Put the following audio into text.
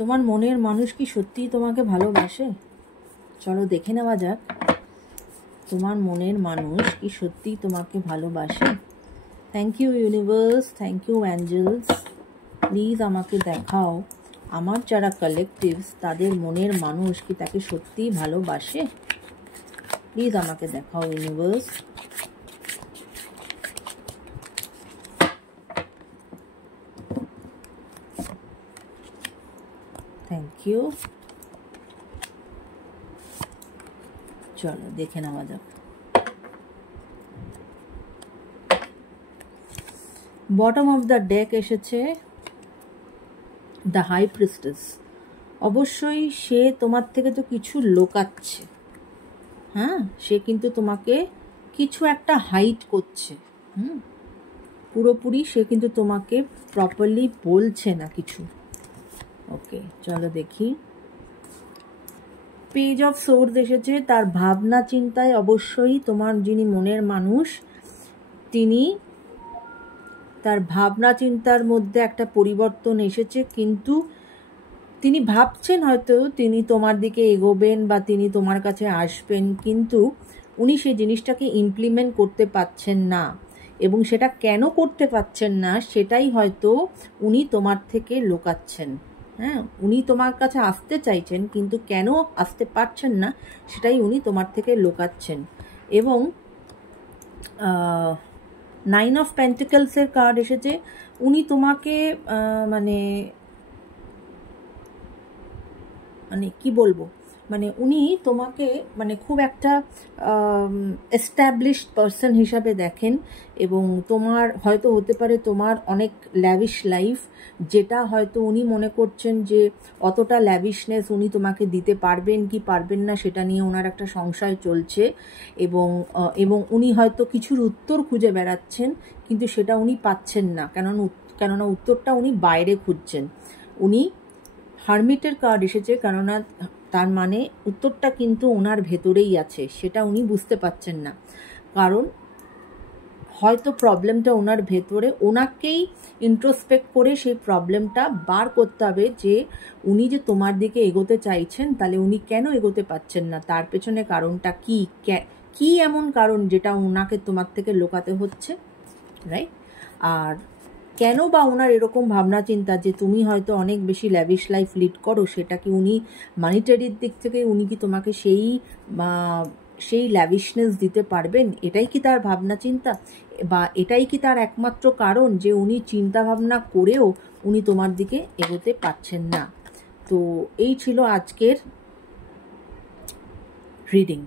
তোমার মনের মানুষ কি সত্যিই তোমাকে ভালোবাসে? চলো দেখে নেওয়া যাক তোমার মনের মানুষ কি সত্যিই তোমাকে ভালোবাসে। Thank you universe, thank you angels. Please আমাকে দেখাও আমার যারা কালেকটিভস তাদের মনের মানুষ কি তাকে সত্যিই ভালোবাসে। প্লিজ আমাকে দেখাও ইউনিভার্স। Thank you. চলো দেখে নেওয়া যাক। বটম অফ দ্য ডেক এসেছে দ্য হাই প্রিস্টেস। অবশ্যই সে তোমার থেকে তো কিছু লুকাচ্ছে। হ্যাঁ, সে কিন্তু তোমাকে কিছু একটা হাইড করছে। পুরোপুরি সে কিন্তু তোমাকে প্রপারলি বলছে না কিছু। ওকে, চলো দেখি। পেজ অফ সোর্স এসেছে। তার ভাবনা চিন্তায় অবশ্যই তোমার যিনি মনের মানুষ তিনি, তার ভাবনা চিন্তার মধ্যে একটা পরিবর্তন এসেছে, কিন্তু তিনি ভাবছেন হয়তো তিনি তোমার দিকে এগোবেন বা তিনি তোমার কাছে আসবেন, কিন্তু উনি সেই জিনিসটাকে ইমপ্লিমেন্ট করতে পারছেন না। এবং সেটা কেন করতে পারছেন না সেটাই হয়তো উনি তোমার থেকে লুকাচ্ছেন। হ্যাঁ, উনি তোমার কাছে আসতে চাইছেন কিন্তু কেন আসতে পারছেন না সেটাই উনি তোমার থেকে লুকাচ্ছেন। এবং 9 অফ পেন্টিকলসের কার্ড এসেছে। উনি তোমাকে মানে কি বলবো, মানে উনি তোমাকে মানে খুব একটা এস্টাবলিশড পারসন হিসাবে দেখেন। এবং তোমার হয়তো হতে পারে তোমার অনেক ল্যাভিশ লাইফ, যেটা হয়তো উনি মনে করছেন যে অতটা ল্যাভিশনেস উনি তোমাকে দিতে পারবেন কি পারবেন না সেটা নিয়ে ওনার একটা সংশয় চলছে। এবং উনি হয়তো কিছুর উত্তর খুঁজে বেড়াচ্ছেন, কিন্তু সেটা উনি পাচ্ছেন না, কেননা উত্তরটা উনি বাইরে খুঁজছেন। উনি হারমিটের কার্ড এসেছে, কেননা তার মানে উত্তরটা কিন্তু ওনার ভেতরেই আছে, সেটা উনি বুঝতে পারছেন না। কারণ হয়তো প্রবলেমটা ওনার ভেতরে, ওনাকেই ইন্ট্রোস্পেক্ট করে সেই প্রবলেমটা বার করতে হবে যে উনি যে তোমার দিকে এগোতে চাইছেন তাহলে উনি কেন এগোতে পারছেন না, তার পেছনে কারণটা কি এমন কারণ যেটা ওনাকে তোমার থেকে লুকাতে হচ্ছে, রাইট? আর কেন বা ওনার এরকম ভাবনা চিন্তা যে তুমি হয়তো অনেক বেশি ল্যাভিশ লাইফ লিড করো, সেটা কি উনি মানিটারির দিক থেকে উনি কি তোমাকে সেই ল্যাভিশনেস দিতে পারবেন? এটাই কি তার ভাবনা চিন্তা, বা এটাই কি তার একমাত্র কারণ যে উনি চিন্তা ভাবনা করেও উনি তোমার দিকে এগোতে পারছেন না? তো এই ছিল আজকের রিডিং।